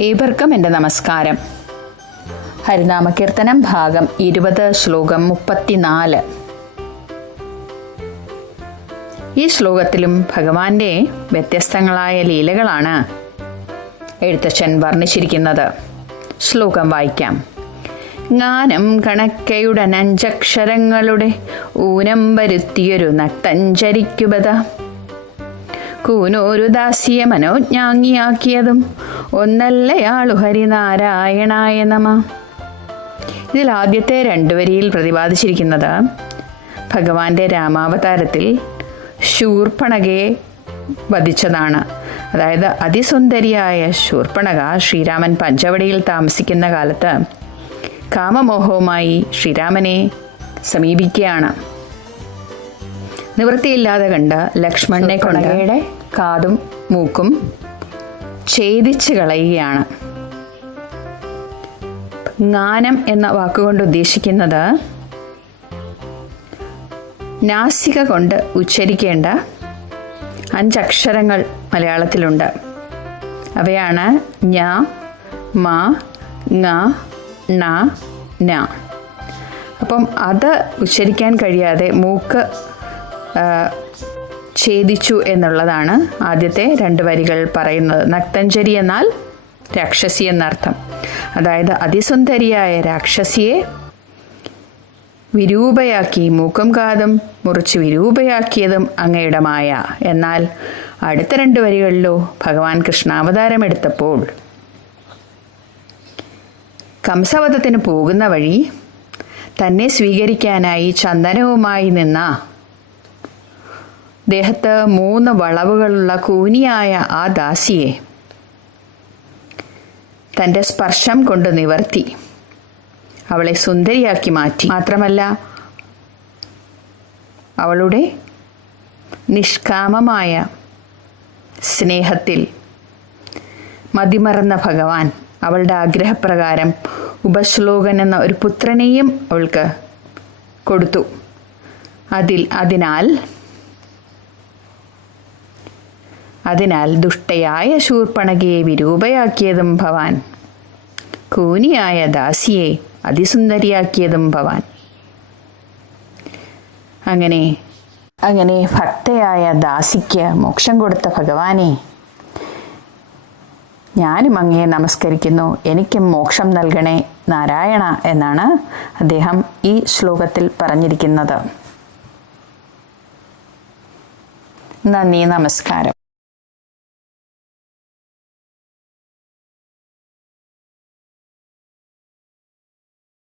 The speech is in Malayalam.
ഏവർക്കും എന്റെ നമസ്കാരം. ഹരിനാമകീർത്തനം ഭാഗം ഇരുപത് ശ്ലോകം മുപ്പത്തിനാല്. ഈ ശ്ലോകത്തിലും ഭഗവാന്റെ വ്യത്യസ്തങ്ങളായ ലീലകളാണ് എഴുത്തച്ഛൻ വർണിച്ചിരിക്കുന്നത്. ശ്ലോകം വായിക്കാം. ജ്ഞാനം കണക്കയുടെ അഞ്ചക്ഷരങ്ങളുടെ ഊനം വരുത്തിയൊരു നട്ടഞ്ചരിക്കുപത കൂനോരു ദാസിയെ മനോജ്ഞാങ്ങിയാക്കിയതും ഒന്നല്ലയാളു ഹരിനാരായണായ നമ. ഇതിൽ ആദ്യത്തെ രണ്ടു വരിയിൽ പ്രതിപാദിച്ചിരിക്കുന്നത് ഭഗവാന്റെ രാമാവതാരത്തിൽ ശൂർപ്പണകയെ വധിച്ചതാണ്. അതായത് അതിസുന്ദരിയായ ശൂർപ്പണക ശ്രീരാമൻ പഞ്ചവടിയിൽ താമസിക്കുന്ന കാലത്ത് കാമമോഹവുമായി ശ്രീരാമനെ സമീപിക്കുകയാണ്. നിവൃത്തിയില്ലാതെ കണ്ട് ലക്ഷ്മണനെ കൊണ്ടയുടെ കാതും മൂക്കും ഛേദിച്ച് കളയുകയാണ്. ജ്ഞാനം എന്ന വാക്കുകൊണ്ട് ഉദ്ദേശിക്കുന്നത് നാസിക കൊണ്ട് ഉച്ചരിക്കേണ്ട അഞ്ചക്ഷരങ്ങൾ മലയാളത്തിലുണ്ട്. അവയാണ് ഞ മ ങ ണ ന. അപ്പം അത് ഉച്ചരിക്കാൻ കഴിയാതെ മൂക്ക് ഛേദിച്ചു എന്നുള്ളതാണ് ആദ്യത്തെ രണ്ട് വരികൾ പറയുന്നത്. നക്തഞ്ചരി എന്നാൽ രാക്ഷസി എന്നർത്ഥം. അതായത് അതിസുന്ദരിയായ രാക്ഷസിയെ വിരൂപയാക്കി മൂക്കും കാതും മുറിച്ച് വിരൂപയാക്കിയതും അങ്ങയുടെ മായ. എന്നാൽ അടുത്ത രണ്ട് വരികളിലോ ഭഗവാൻ കൃഷ്ണാവതാരം എടുത്തപ്പോൾ കംസവധത്തിന് പോകുന്ന വഴി തന്നെ സ്വീകരിക്കാനായി ചന്ദനവുമായി നിന്ന ദേഹത്ത് മൂന്ന് വളവുകളുള്ള കൂനിയായ ആ ദാസിയെ തന്റെ സ്പർശം കൊണ്ട് നിവർത്തി. അവളെ സുന്ദരിയാക്കി മാറ്റി. മാത്രമല്ല അവളുടെ നിഷ്കാമമായ സ്നേഹത്തിൽ മതിമറന്ന ഭഗവാൻ അവളുടെ ആഗ്രഹപ്രകാരം ഉപശ്ലോകൻ എന്ന ഒരു പുത്രനെയും അവൾക്ക് കൊടുത്തു. അതിൽ അതിനാൽ അതിനാൽ ദുഷ്ടയായ ശൂർപ്പണകയെ വിരൂപയാക്കിയതും ഭവാൻ. കൂനിയായ ദാസിയെ അതിസുന്ദരിയാക്കിയതും ഭവാൻ. അങ്ങനെ അങ്ങനെ ഭക്തയായ ദാസിക്ക് മോക്ഷം കൊടുത്ത ഭഗവാനെ ഞാനും അങ്ങയെ നമസ്കരിക്കുന്നു. എനിക്കും മോക്ഷം നൽകണേ നാരായണ എന്നാണ് അദ്ദേഹം ഈ ശ്ലോകത്തിൽ പറഞ്ഞിരിക്കുന്നത്. നന്ദി നമസ്കാരം.